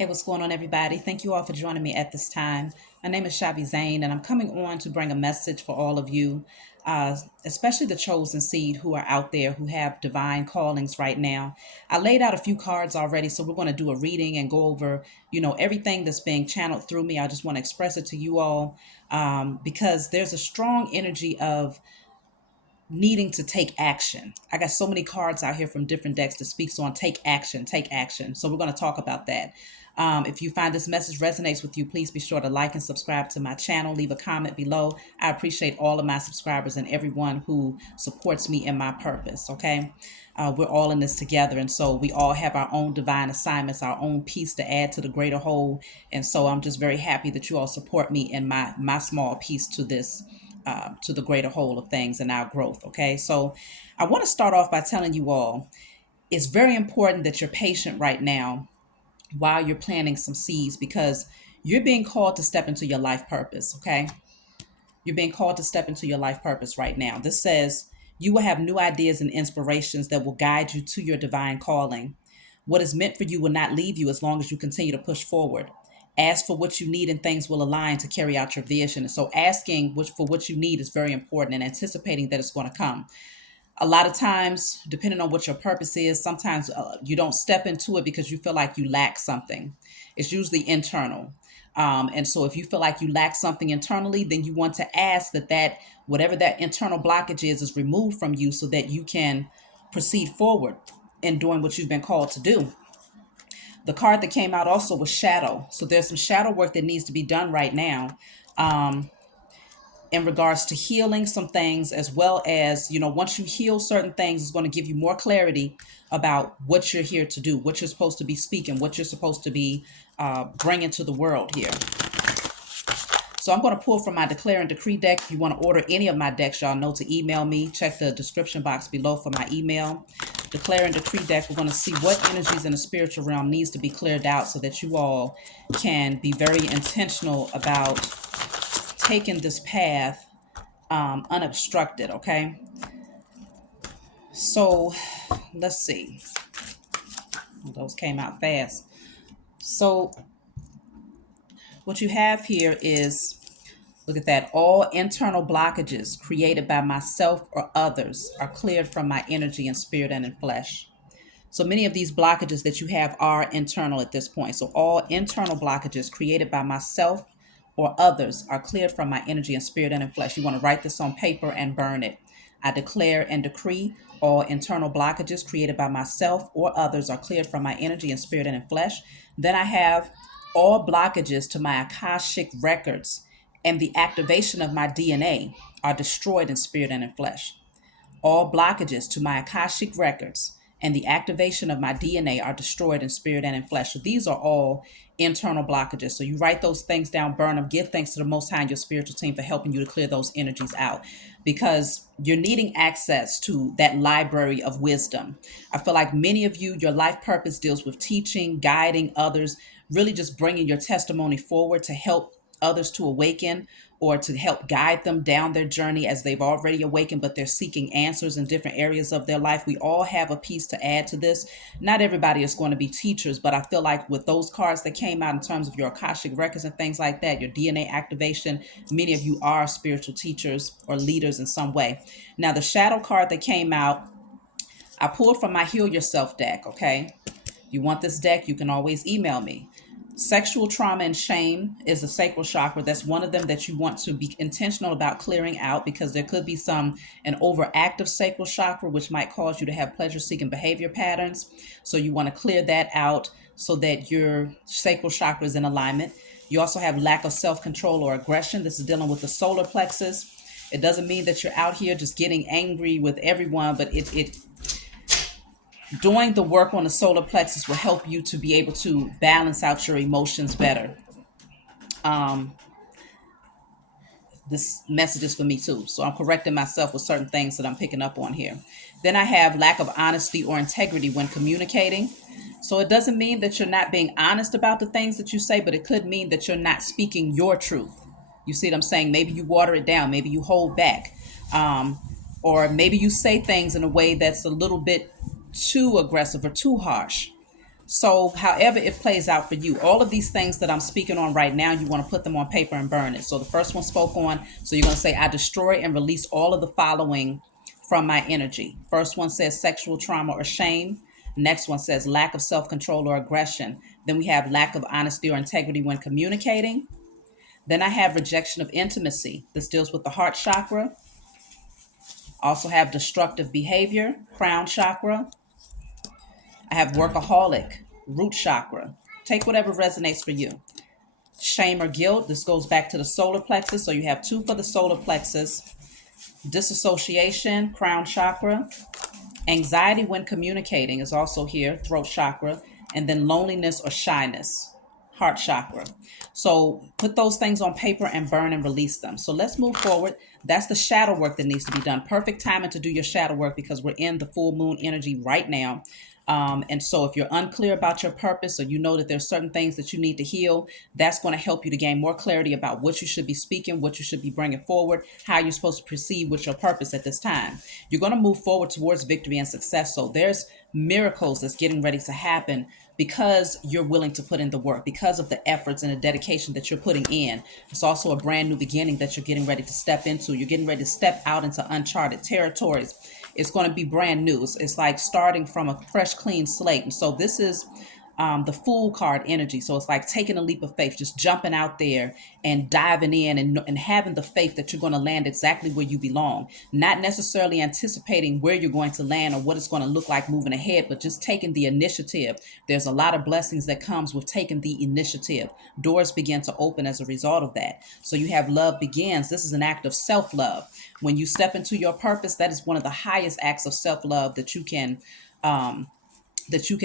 Hey, what's going on, everybody? Thank you all for joining me at this time. My name is Shavi Zane, and I'm coming on to bring a message for all of you, especially the chosen seed who are out there who have divine callings right now. I laid out a few cards already, so we're going to do a reading and go over, everything that's being channeled through me. I just want to express it to you all because there's a strong energy of needing to take action. I got so many cards out here from different decks that speaks on take action, take action. So we're going to talk about that. If you find this message resonates with you, please be sure to like and subscribe to my channel. Leave a comment below. I appreciate all of my subscribers and everyone who supports me in my purpose. Okay. We're all in this together. And so we all have our own divine assignments, our own piece to add to the greater whole. And so I'm just very happy that you all support me in my small piece to the greater whole of things and our growth. Okay. So I want to start off by telling you all it's very important that you're patient right now while you're planting some seeds because you're being called to step into your life purpose. Okay. You're being called to step into your life purpose right now. This says you will have new ideas and inspirations that will guide you to your divine calling. What is meant for you will not leave you as long as you continue to push forward. Ask for what you need and things will align to carry out your vision. And so asking for what you need is very important and anticipating that it's going to come. A lot of times, depending on what your purpose is, sometimes you don't step into it because you feel like you lack something. It's usually internal. And so if you feel like you lack something internally, then you want to ask that whatever that internal blockage is removed from you so that you can proceed forward in doing what you've been called to do. The card that came out also was shadow. So there's some shadow work that needs to be done right now. In regards to healing some things, as well as, once you heal certain things, it's going to give you more clarity about what you're here to do, what you're supposed to be speaking, what you're supposed to be bringing to the world here. So I'm going to pull from my Declare and Decree deck. If you want to order any of my decks, y'all know to email me. Check the description box below for my email. Declare and Decree deck, we're going to see what energies in the spiritual realm needs to be cleared out so that you all can be very intentional about taking this path unobstructed. Okay, so let's see. Those came out fast. So what you have here is, look at that, all internal blockages created by myself or others are cleared from my energy and spirit and in flesh. So many of these blockages that you have are internal at this point. So all internal blockages created by myself or others are cleared from my energy and spirit and in flesh. You want to write this on paper and burn it. I declare and decree all internal blockages created by myself or others are cleared from my energy and spirit and in flesh. Then I have all blockages to my Akashic records and the activation of my DNA are destroyed in spirit and in flesh. All blockages to my Akashic records and the activation of my DNA are destroyed in spirit and in flesh. So these are all internal blockages. So you write those things down, burn them, give thanks to the Most High and your spiritual team for helping you to clear those energies out because you're needing access to that library of wisdom. I feel like many of you, your life purpose deals with teaching, guiding others, really just bringing your testimony forward to help others to awaken or to help guide them down their journey as they've already awakened, but they're seeking answers in different areas of their life. We all have a piece to add to this. Not everybody is going to be teachers, but I feel like with those cards that came out in terms of your Akashic records and things like that, your DNA activation, many of you are spiritual teachers or leaders in some way. Now, the shadow card that came out, I pulled from my Heal Yourself deck, okay? You want this deck, you can always email me. Sexual trauma and shame is a sacral chakra. That's one of them that you want to be intentional about clearing out because there could be an overactive sacral chakra, which might cause you to have pleasure seeking behavior patterns. So you want to clear that out so that your sacral chakra is in alignment. You also have lack of self-control or aggression. This is dealing with the solar plexus. It doesn't mean that you're out here just getting angry with everyone, but it doing the work on the solar plexus will help you to be able to balance out your emotions better. This message is for me too. So I'm correcting myself with certain things that I'm picking up on here. Then I have lack of honesty or integrity when communicating. So it doesn't mean that you're not being honest about the things that you say, but it could mean that you're not speaking your truth. You see what I'm saying? Maybe you water it down. Maybe you hold back. Or maybe you say things in a way that's a little bit too aggressive or too harsh. So, however it plays out for you, all of these things that I'm speaking on right now, you want to put them on paper and burn it. So, the first one spoke on, so you're going to say, I destroy and release all of the following from my energy. First one says sexual trauma or shame. Next one says lack of self control or aggression. Then we have lack of honesty or integrity when communicating. Then I have rejection of intimacy. This deals with the heart chakra. Also have destructive behavior, crown chakra. I have workaholic, root chakra. Take whatever resonates for you. Shame or guilt. This goes back to the solar plexus. So you have two for the solar plexus. Disassociation, crown chakra. Anxiety when communicating is also here, throat chakra. And then loneliness or shyness, heart chakra. So put those things on paper and burn and release them. So let's move forward. That's the shadow work that needs to be done. Perfect timing to do your shadow work because we're in the full moon energy right now. And so if you're unclear about your purpose or you know that there's certain things that you need to heal, that's going to help you to gain more clarity about what you should be speaking, what you should be bringing forward, how you're supposed to proceed with your purpose at this time. You're going to move forward towards victory and success. So there's miracles that's getting ready to happen because you're willing to put in the work, because of the efforts and the dedication that you're putting in. It's also a brand new beginning that you're getting ready to step into. You're getting ready to step out into uncharted territories. It's going to be brand new. It's like starting from a fresh, clean slate. And so this is the Fool card energy. So it's like taking a leap of faith, just jumping out there and diving in and having the faith that you're going to land exactly where you belong. Not necessarily anticipating where you're going to land or what it's going to look like moving ahead, but just taking the initiative. There's a lot of blessings that comes with taking the initiative. Doors begin to open as a result of that. So you have love begins. This is an act of self-love. When you step into your purpose, that is one of the highest acts of self-love that you can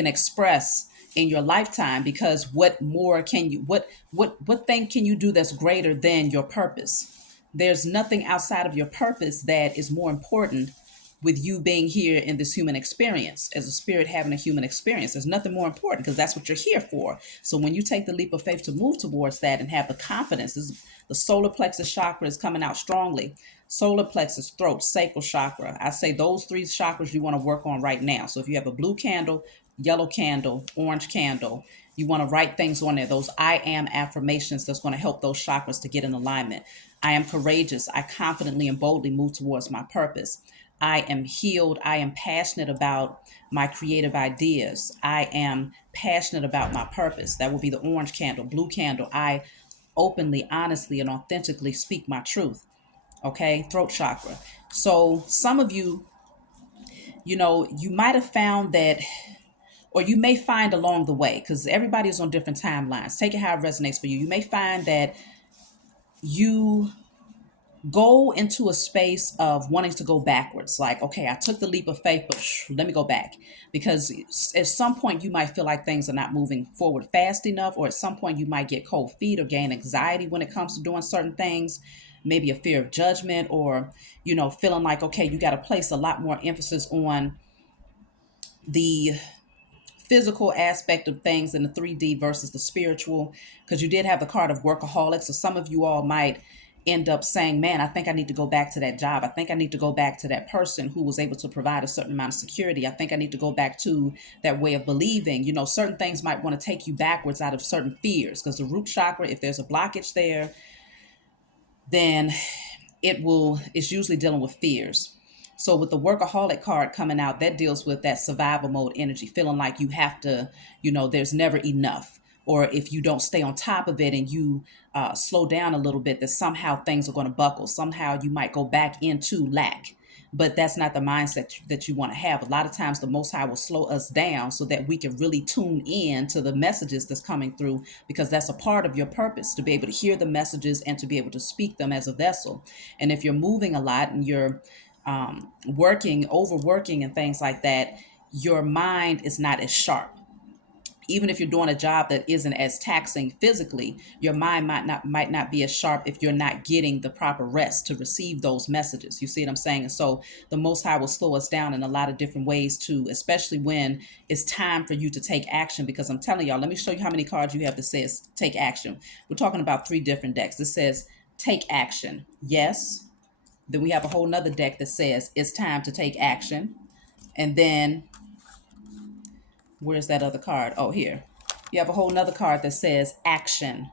express in your lifetime, because what more can you what thing can you do that's greater than your purpose? There's nothing outside of your purpose that is more important with you being here in this human experience, as a spirit having a human experience. There's nothing more important because that's what you're here for. So when you take the leap of faith to move towards that and have the confidence, the solar plexus chakra is coming out strongly. Solar plexus, throat, sacral chakra. I say those three chakras you want to work on right now. So if you have a blue candle, yellow candle, orange candle, you want to write things on there, those I am affirmations that's going to help those chakras to get in alignment. I am courageous. I confidently and boldly move towards my purpose. I am healed. I am passionate about my creative ideas. I am passionate about my purpose. That will be the orange candle. Blue candle, I openly, honestly, and authentically speak my truth. Okay, throat chakra. So some of you, you might have found that, or you may find along the way, because everybody is on different timelines. Take it how it resonates for you. You may find that you go into a space of wanting to go backwards. Like, okay, I took the leap of faith, but let me go back. Because at some point you might feel like things are not moving forward fast enough, or at some point you might get cold feet or gain anxiety when it comes to doing certain things. Maybe a fear of judgment, or, feeling like, okay, you got to place a lot more emphasis on the physical aspect of things in the 3D versus the spiritual, because you did have the card of workaholic. So some of you all might end up saying, man, I think I need to go back to that job. I think I need to go back to that person who was able to provide a certain amount of security. I think I need to go back to that way of believing. Certain things might want to take you backwards out of certain fears, because the root chakra, if there's a blockage there, then it's usually dealing with fears. So with the workaholic card coming out, that deals with that survival mode energy, feeling like you have to, there's never enough. Or if you don't stay on top of it and you slow down a little bit, that somehow things are going to buckle. Somehow you might go back into lack. But that's not the mindset that you want to have. A lot of times the Most High will slow us down so that we can really tune in to the messages that's coming through, because that's a part of your purpose, to be able to hear the messages and to be able to speak them as a vessel. And if you're moving a lot and you're overworking and things like that, your mind is not as sharp. Even if you're doing a job that isn't as taxing physically, your mind might not be as sharp if you're not getting the proper rest to receive those messages. You see what I'm saying? And so the Most High will slow us down in a lot of different ways too, especially when it's time for you to take action. Because I'm telling y'all, let me show you how many cards you have that says take action. We're talking about 3 different decks. This says take action. Yes. Then we have a whole nother deck that says it's time to take action. And then Where's that other card? Oh, here. You have a whole nother card that says action.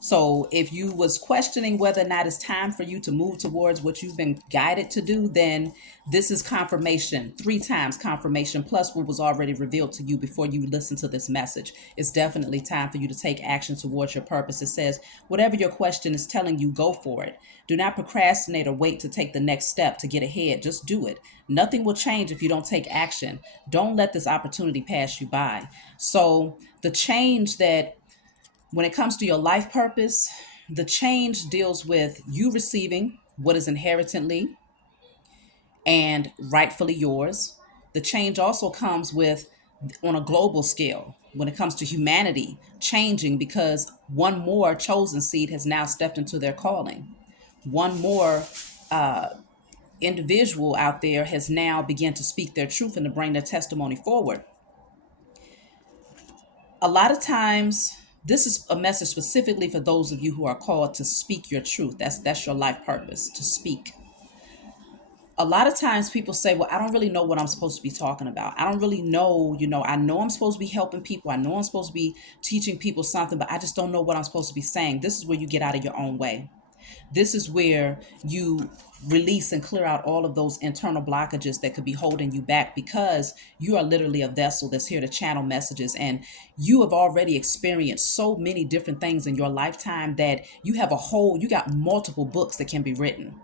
So if you was questioning whether or not it's time for you to move towards what you've been guided to do, then this is confirmation, 3 times confirmation, plus what was already revealed to you before you listen to this message. It's definitely time for you to take action towards your purpose. It says, whatever your question is telling you, go for it. Do not procrastinate or wait to take the next step to get ahead. Just do it. Nothing will change if you don't take action. Don't let this opportunity pass you by. So the change that when it comes to your life purpose, the change deals with you receiving what is inherently and rightfully yours. The change also comes with on a global scale when it comes to humanity changing because one more chosen seed has now stepped into their calling. One more individual out there has now begun to speak their truth and to bring their testimony forward. A lot of times, this is a message specifically for those of you who are called to speak your truth. That's your life purpose, to speak. A lot of times people say, well, I don't really know what I'm supposed to be talking about. I don't really know, I know I'm supposed to be helping people. I know I'm supposed to be teaching people something, but I just don't know what I'm supposed to be saying. This is where you get out of your own way. This is where you release and clear out all of those internal blockages that could be holding you back because you are literally a vessel that's here to channel messages. And you have already experienced so many different things in your lifetime that you got multiple books that can be written.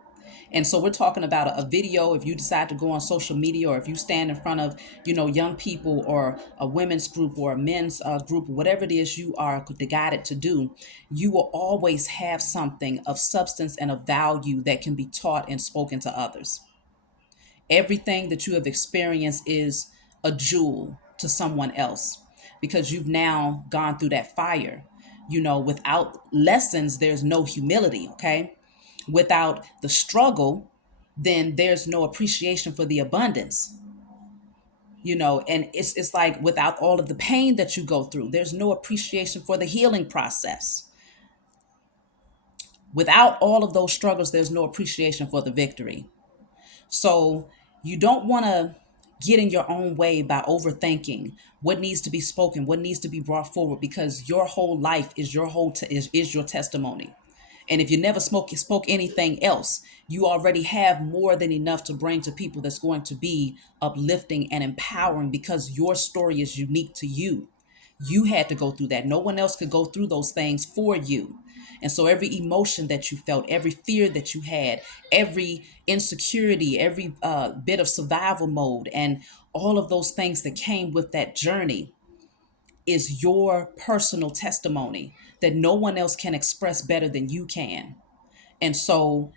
And so we're talking about a video. If you decide to go on social media, or if you stand in front of, young people or a women's group or a men's group, whatever it is you are guided to do, you will always have something of substance and of value that can be taught and spoken to others. Everything that you have experienced is a jewel to someone else because you've now gone through that fire. Without lessons, there's no humility, okay? Without the struggle, then there's no appreciation for the abundance. And it's like without all of the pain that you go through, there's no appreciation for the healing process. Without all of those struggles, there's no appreciation for the victory. So you don't want to get in your own way by overthinking what needs to be spoken, what needs to be brought forward, because your whole life is is your testimony. And if you never spoke anything else, you already have more than enough to bring to people that's going to be uplifting and empowering because your story is unique to you. You had to go through that. No one else could go through those things for you. And so every emotion that you felt, every fear that you had, every insecurity, every bit of survival mode, and all of those things that came with that journey is your personal testimony that no one else can express better than you can. And so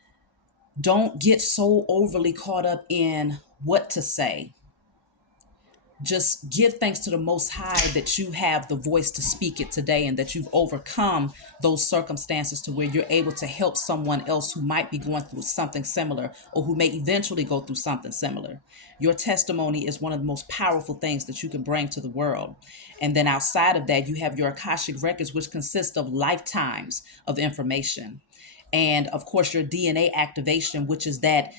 don't get so overly caught up in what to say. Just give thanks to the Most High that you have the voice to speak it today and that you've overcome those circumstances to where you're able to help someone else who might be going through something similar or who may eventually go through something similar. Your testimony is one of the most powerful things that you can bring to the world. And then outside of that, you have your Akashic records, which consist of lifetimes of information, and of course your DNA activation, which is that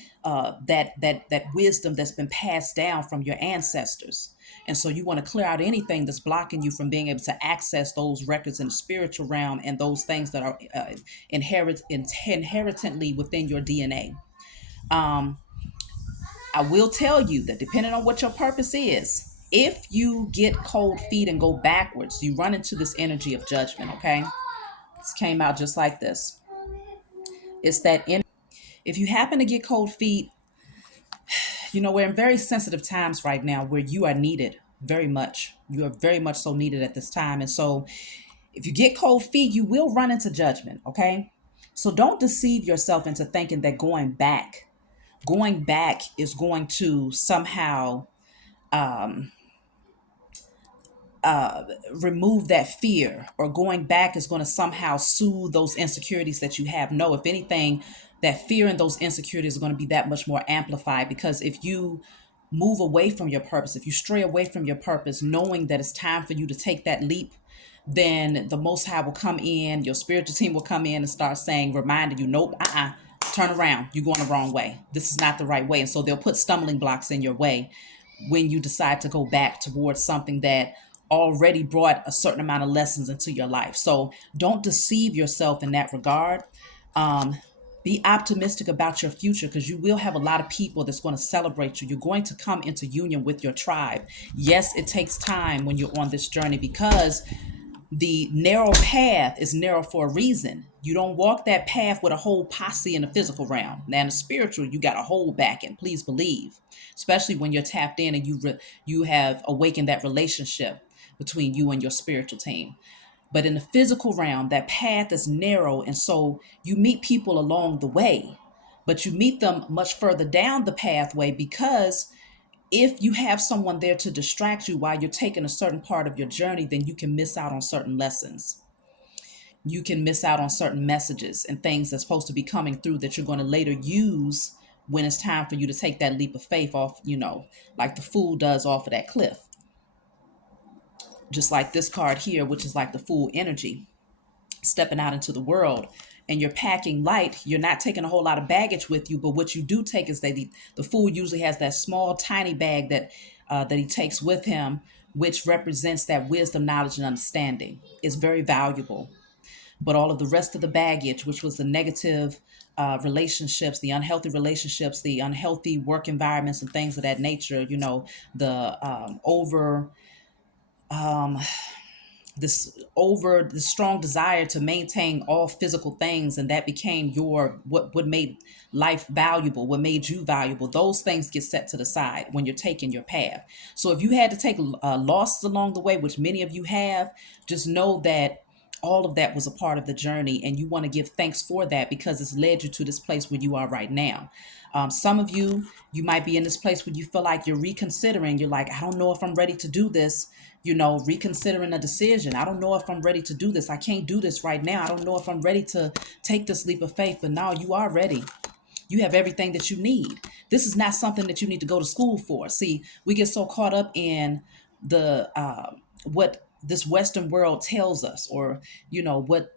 wisdom that's been passed down from your ancestors. And so you want to clear out anything that's blocking you from being able to access those records in the spiritual realm and those things that are inherently within your DNA. I will tell you that depending on what your purpose is, if you get cold feet and go backwards, you run into this energy of judgment. Okay, this came out just like this. It's that if you happen to get cold feet, we're in very sensitive times right now where you are needed very much. You are very much so needed at this time. And so if you get cold feet, you will run into judgment. Okay. So don't deceive yourself into thinking that going back is going to somehow remove that fear, or going back is going to somehow soothe those insecurities that you have. No, if anything, that fear and those insecurities are going to be that much more amplified, because if you move away from your purpose, if you stray away from your purpose, knowing that it's time for you to take that leap, then the Most High will come in, your spiritual team will come in and start saying, reminding you, nope, turn around, you're going the wrong way. This is not the right way. And so they'll put stumbling blocks in your way. when you decide to go back towards something that already brought a certain amount of lessons into your life. So don't deceive yourself in that regard. Um, be optimistic about your future, because you will have a lot of people that's going to celebrate you. You're going to come into union with your tribe. Yes, it takes time when you're on this journey, because the narrow path is narrow for a reason. You don't walk that path with a whole posse in the physical realm. Now, in the spiritual, you got a whole back, and please believe, especially when you're tapped in and you have awakened that relationship between you and your spiritual team. But in the physical realm, that path is narrow, and so you meet people along the way, but you meet them much further down the pathway, because if you have someone there to distract you while you're taking a certain part of your journey, then you can miss out on certain lessons. You can miss out on certain messages and things that's supposed to be coming through that you're going to later use when it's time for you to take that leap of faith off, like the fool does off of that cliff. Just like this card here, which is like the fool energy, stepping out into the world, and you're packing light. You're not taking a whole lot of baggage with you, but what you do take is that the fool usually has that small, tiny bag that he takes with him, which represents that wisdom, knowledge, and understanding. Is very valuable. But all of the rest of the baggage, which was the negative relationships, the unhealthy relationships, the unhealthy work environments, and things of that nature, the over the strong desire to maintain all physical things, and that became what made life valuable, what made you valuable. Those things get set to the side when you're taking your path. So if you had to take losses along the way, which many of you have, just know that all of that was a part of the journey, and you want to give thanks for that, because it's led you to this place where you are right now. Some of you might be in this place where you feel like you're reconsidering. You're like, I don't know if I'm ready to do this, reconsidering a decision. I don't know if I'm ready to do this. I can't do this right now. I don't know if I'm ready to take this leap of faith. But now you are ready. You have everything that you need. This is not something that you need to go to school for. See, we get so caught up in the what this Western world tells us, or what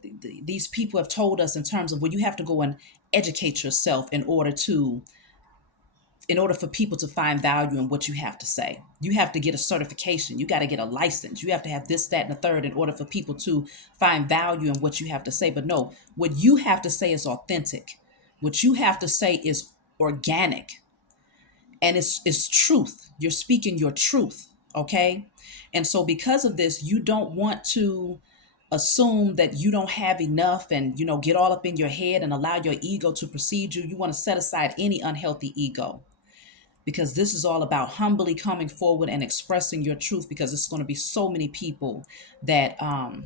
these people have told us in terms of, well, you have to go and educate yourself in order for people to find value in what you have to say. You have to get a certification. You got to get a license. You have to have this, that, and the third in order for people to find value in what you have to say. But no, what you have to say is authentic. What you have to say is organic, and it's truth. You're speaking your truth, okay? And so because of this, you don't want to assume that you don't have enough, and get all up in your head and allow your ego to precede you. You want to set aside any unhealthy ego, because this is all about humbly coming forward and expressing your truth, because it's going to be so many people that are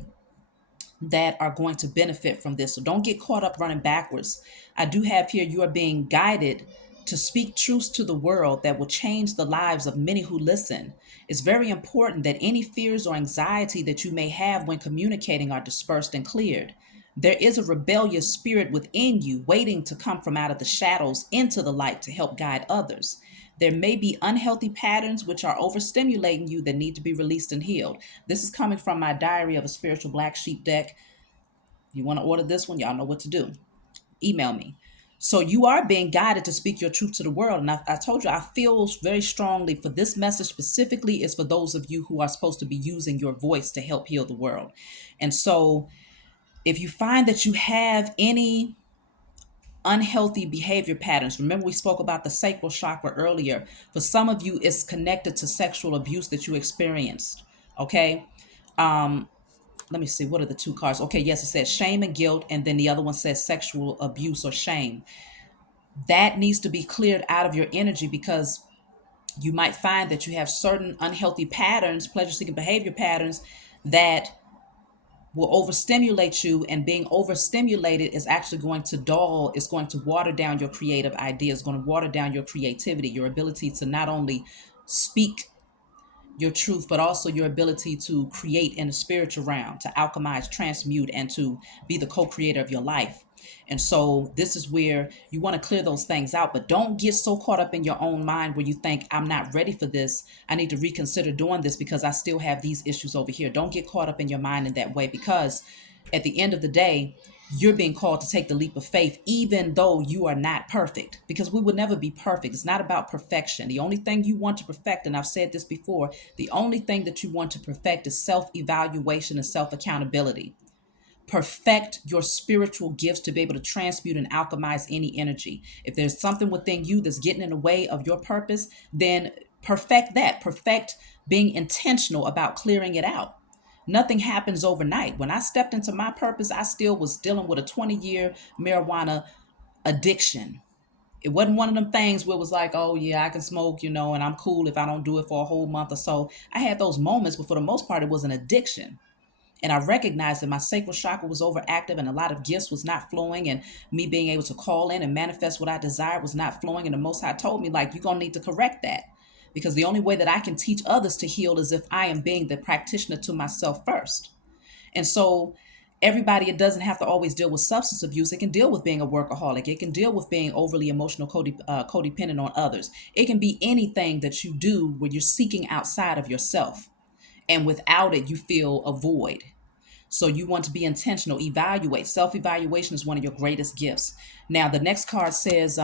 going to benefit from this. So don't get caught up running backwards. I do have here, you are being guided to speak truths to the world that will change the lives of many who listen. It's very important that any fears or anxiety that you may have when communicating are dispersed and cleared. There is a rebellious spirit within you waiting to come from out of the shadows into the light to help guide others. There may be unhealthy patterns which are overstimulating you that need to be released and healed. This is coming from my Diary of a Spiritual Black Sheep deck. You want to order this one? Y'all know what to do. Email me. So you are being guided to speak your truth to the world. And I told you, I feel very strongly for this message specifically is for those of you who are supposed to be using your voice to help heal the world. And so if you find that you have any unhealthy behavior patterns, remember we spoke about the sacral chakra earlier. For some of you, it's connected to sexual abuse that you experienced. Okay. Let me see, what are the two cards? Okay, yes, it says shame and guilt, and then the other one says sexual abuse or shame. That needs to be cleared out of your energy, because you might find that you have certain unhealthy patterns, pleasure-seeking behavior patterns, that will overstimulate you, and being overstimulated is actually going to dull, it's going to water down your creative ideas, going to water down your creativity, your ability to not only speak your truth, but also your ability to create in the spiritual realm, to alchemize, transmute, and to be the co-creator of your life. And so this is where you want to clear those things out, but don't get so caught up in your own mind where you think, I'm not ready for this. I need to reconsider doing this because I still have these issues over here. Don't get caught up in your mind in that way, because at the end of the day, You're being called to take the leap of faith, even though you are not perfect, because we will never be perfect. It's not about perfection. The only thing you want to perfect, and I've said this before, the only thing that you want to perfect is self evaluation and self accountability. Perfect your spiritual gifts to be able to transmute and alchemize any energy. If there's something within you that's getting in the way of your purpose, then perfect that. Perfect being intentional about clearing it out. Nothing happens overnight. When I stepped into my purpose, I still was dealing with a 20-year marijuana addiction. It wasn't one of them things where it was like, oh yeah, I can smoke, and I'm cool if I don't do it for a whole month or so. I had those moments, but for the most part, it was an addiction. And I recognized that my sacral chakra was overactive and a lot of gifts was not flowing, and me being able to call in and manifest what I desired was not flowing. And the Most High told me, like, you're going to need to correct that, because the only way that I can teach others to heal is if I am being the practitioner to myself first. And so everybody, it doesn't have to always deal with substance abuse. It can deal with being a workaholic. It can deal with being overly emotional, codependent on others. It can be anything that you do where you're seeking outside of yourself. And without it, you feel a void. So you want to be intentional, evaluate. Self-evaluation is one of your greatest gifts. Now, the next card says,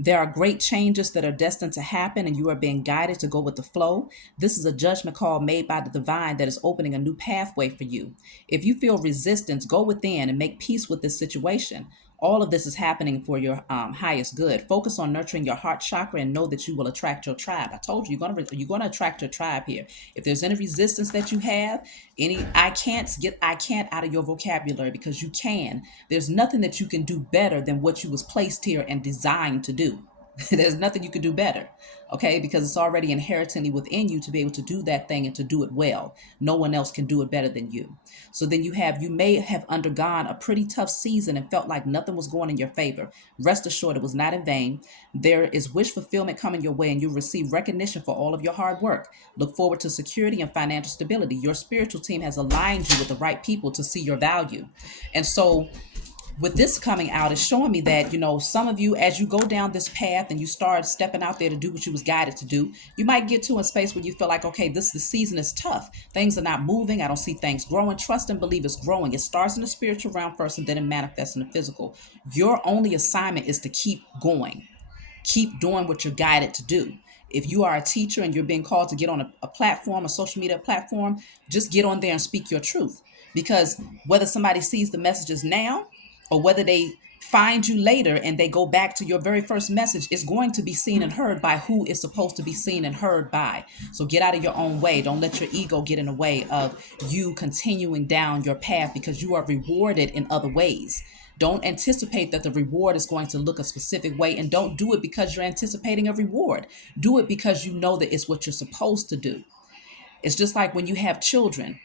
there are great changes that are destined to happen, and you are being guided to go with the flow. This is a judgment call made by the divine that is opening a new pathway for you. If you feel resistance, go within and make peace with this situation. All of this is happening for your highest good. Focus on nurturing your heart chakra and know that you will attract your tribe. I told you, you're gonna attract your tribe here. If there's any resistance that you have, any I can't out of your vocabulary, because you can. There's nothing that you can do better than what you was placed here and designed to do. There's nothing you could do better, okay? Because it's already inherently within you to be able to do that thing and to do it well. No one else can do it better than you. So then you may have undergone a pretty tough season and felt like nothing was going in your favor. Rest assured, it was not in vain. There is wish fulfillment coming your way, and you'll receive recognition for all of your hard work. Look forward to security and financial stability. Your spiritual team has aligned you with the right people to see your value. And so with this coming out, is showing me that, some of you, as you go down this path and you start stepping out there to do what you was guided to do, you might get to a space where you feel like, okay, the season is tough. Things are not moving. I don't see things growing. Trust and believe it's growing. It starts in the spiritual realm first, and then it manifests in the physical. Your only assignment is to keep going. Keep doing what you're guided to do. If you are a teacher and you're being called to get on a platform, a social media platform, just get on there and speak your truth. Because whether somebody sees the messages now or whether they find you later and they go back to your very first message, it's going to be seen and heard by who is supposed to be seen and heard by. So get out of your own way. Don't let your ego get in the way of you continuing down your path, because you are rewarded in other ways. Don't anticipate that the reward is going to look a specific way, and don't do it because you're anticipating a reward. Do it because you know that it's what you're supposed to do. It's just like when you have children.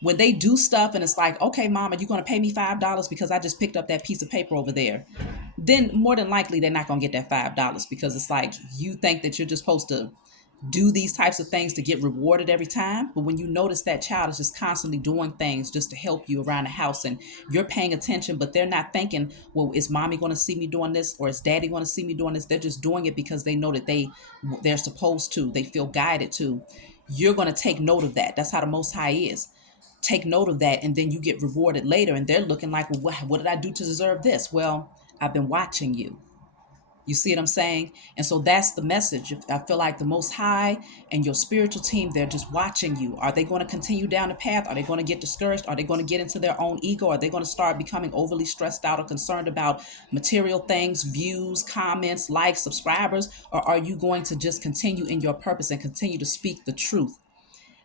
When they do stuff and it's like, okay, mama, you're going to pay me $5 because I just picked up that piece of paper over there. Then more than likely, they're not going to get that $5, because it's like you think that you're just supposed to do these types of things to get rewarded every time. But when you notice that child is just constantly doing things just to help you around the house, and you're paying attention, but they're not thinking, well, is mommy going to see me doing this, or is daddy going to see me doing this? They're just doing it because they know that they're supposed to. They feel guided to. You're going to take note of that. That's how the Most High is. Take note of that, and then you get rewarded later, and they're looking like, well, what did I do to deserve this? Well, I've been watching you. You see what I'm saying? And so that's the message. I feel like the Most High and your spiritual team, they're just watching you. Are they going to continue down the path? Are they going to get discouraged? Are they going to get into their own ego? Are they going to start becoming overly stressed out or concerned about material things, views, comments, likes, subscribers? Or are you going to just continue in your purpose and continue to speak the truth,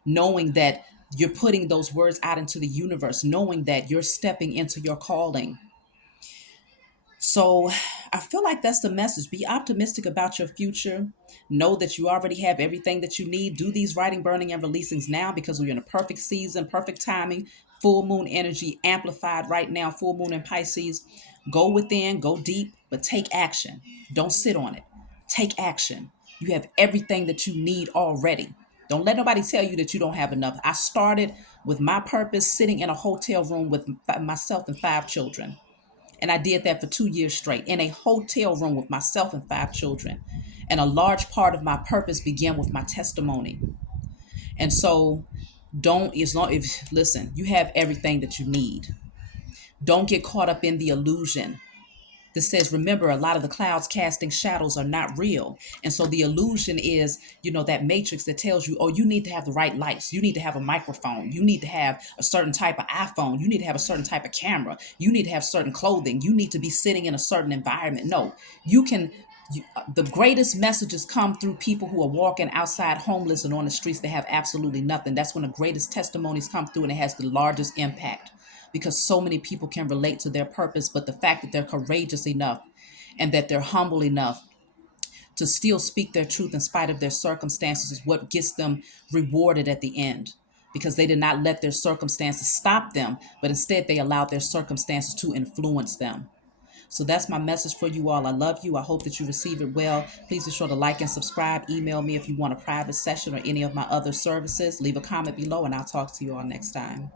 knowing that you're putting those words out into the universe, knowing that you're stepping into your calling? So I feel like that's the message. Be optimistic about your future. Know that you already have everything that you need. Do these writing, burning, and releasings now, because we're in a perfect season, perfect timing, full moon energy amplified right now, full moon in Pisces. Go within, go deep, but take action. Don't sit on it. Take action. You have everything that you need already. Don't let nobody tell you that you don't have enough. I started with my purpose sitting in a hotel room with myself and 5 children. And I did that for 2 years straight in a hotel room with myself and 5 children. And a large part of my purpose began with my testimony. And so don't, as long if listen, you have everything that you need. Don't get caught up in the illusion that says, remember, a lot of the clouds casting shadows are not real. And so the illusion is, that matrix that tells you, oh, you need to have the right lights. You need to have a microphone. You need to have a certain type of iPhone. You need to have a certain type of camera. You need to have certain clothing. You need to be sitting in a certain environment. No, you can. The greatest messages come through people who are walking outside homeless and on the streets that have absolutely nothing. That's when the greatest testimonies come through, and it has the largest impact because so many people can relate to their purpose. But the fact that they're courageous enough and that they're humble enough to still speak their truth in spite of their circumstances is what gets them rewarded at the end, because they did not let their circumstances stop them, but instead they allowed their circumstances to influence them. So that's my message for you all. I love you. I hope that you receive it well. Please be sure to like and subscribe. Email me if you want a private session or any of my other services. Leave a comment below, and I'll talk to you all next time.